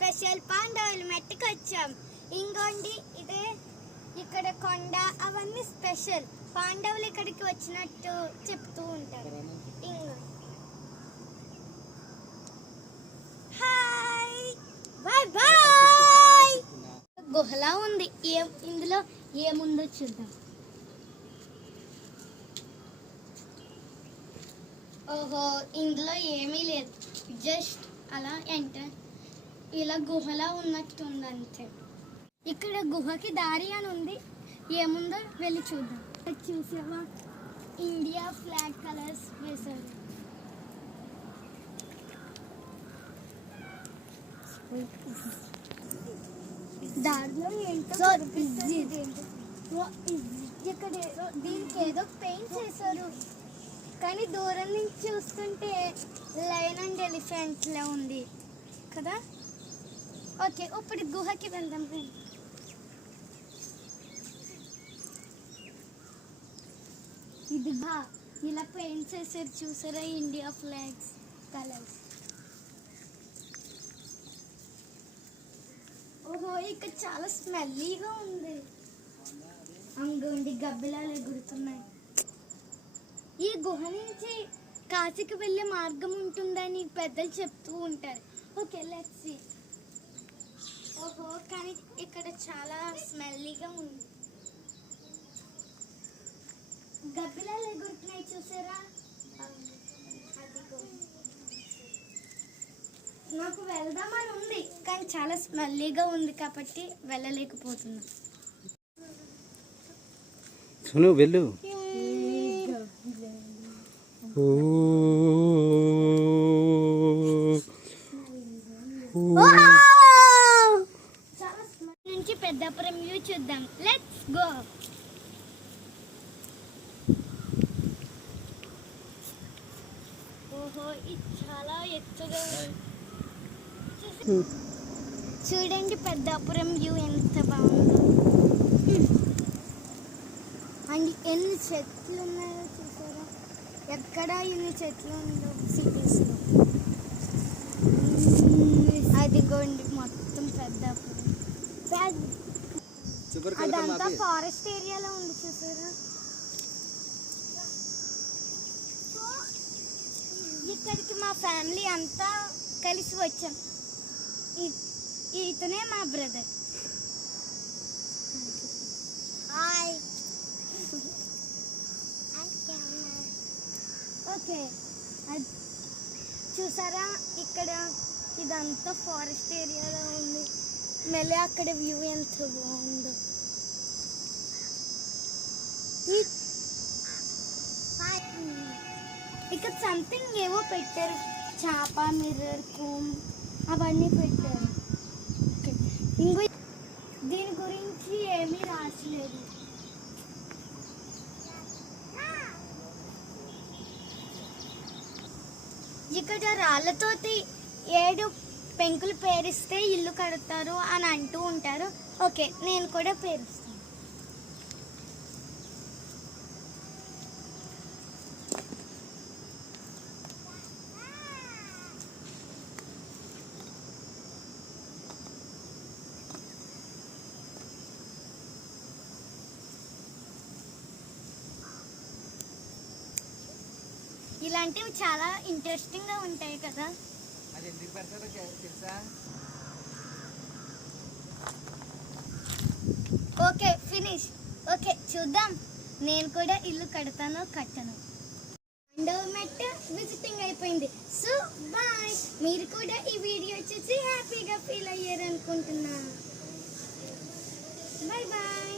Special పాండవుల మెట్టుకు వచ్చాం. ఇంకోండి ఇదే ఇక్కడ కొండ అవన్నీ స్పెషల్. పాండవులు ఇక్కడికి వచ్చినట్టు చెప్తూ ఉంటారు. Hi bye bye. గుహలా ఉంది. ఇందులో ఏముందో చూద్దాం. ఓహో, ఇందులో ఏమీ లేదు. జస్ట్ అలా ఎంటర్ ఇలా గుహలా ఉన్నట్టు ఉంది అంతే. ఇక్కడ గుహకి దారి అని ఉంది. ఏముందో వెళ్ళి చూద్దాం. చూసావా, ఇండియా ఫ్లాగ్ కలర్స్ వేశారు. దారిలో ఏంటో ఇక్కడ దీనికి ఏదో పెయింట్ చేశారు, కానీ దూరం నుంచి చూస్తుంటే లయన్ అండ్ ఎలిఫెంట్ లా ఉంది కదా. ఓకే, ఇప్పుడు గుహకి వెళ్దాం. ఇది ఇలా పెయింట్ చేశారు చూసారా, ఇండియా ఫ్లాగ్స్ కలర్స్. ఓహో, ఇక్కడ చాలా స్మెల్లీగా ఉంది. అంగండి గబ్బిలాలు ఎగురుతున్నాయి. ఈ గుహ నుంచి కాశీకి వెళ్ళే మార్గం ఉంటుందని పెద్దలు చెప్తూ ఉంటారు. Okay, let's see. ఓహో, కానీ ఇక్కడ చాలా స్మెల్లీగా ఉంది. గబ్బిలాలు ఎగురుతున్నాయి చూసారా. నాకు వెళ్దామని ఉంది, కానీ చాలా స్మెల్లీగా ఉంది కాబట్టి వెళ్ళలేకపోతున్నా. వెళ్ళు. నుంచి పెద్దాపురం వ్యూ చూద్దాం. Let's go. ఓహో, ఇది చాలా ఎత్తుగా. చూడండి పెద్దాపురం వ్యూ ఎంత బాగుందో. అండ్ ఎన్ని చెట్లు ఉన్నాయో చూసారా. ఎక్కడ ఇన్ని చెట్లు ఉండవు సిటీస్లో. అదిగోండి మొత్తం పెద్దాపురం. అదంతా ఫారెస్ట్ ఏరియాలో ఉంది చూసారా. ఇక్కడికి మా ఫ్యామిలీ అంతా కలిసి వచ్చాం. ఇతనే మా బ్రదర్. హాయ్. ఓకే, చూసారా ఇక్కడ ఇదంతా ఫారెస్ట్ ఏరియాలో ఉంది. మళ్ళీ అక్కడ వ్యూ ఎంత బాగుందో. ఇక్కడ సంథింగ్ ఏవో పెట్టారు, చాప, మిర్రర్, కూమ్ అవన్నీ పెట్టారు. ఇంకో దీని గురించి ఏమీ రాసలేదు. ఇక్కడ రాళ్ళతోటి 7 పెంకులు పేరిస్తే ఇల్లు కడతారు అని అంటూ ఉంటారు. ఓకే, నేను కూడా పేరుస్తాను. ఇలాంటివి చాలా ఇంట్రెస్టింగ్గా ఉంటాయి కదా. Okay, finish. ఓకే, చూద్దాం నేను కూడా ఇల్లు కడతానో కట్టను. మెట్ విజిటింగ్ అయిపోయింది. So bye. మీరు కూడా ఈ వీడియో చూసి హ్యాపీగా ఫీల్ అయ్యారు అనుకుంటున్నా. Bye bye.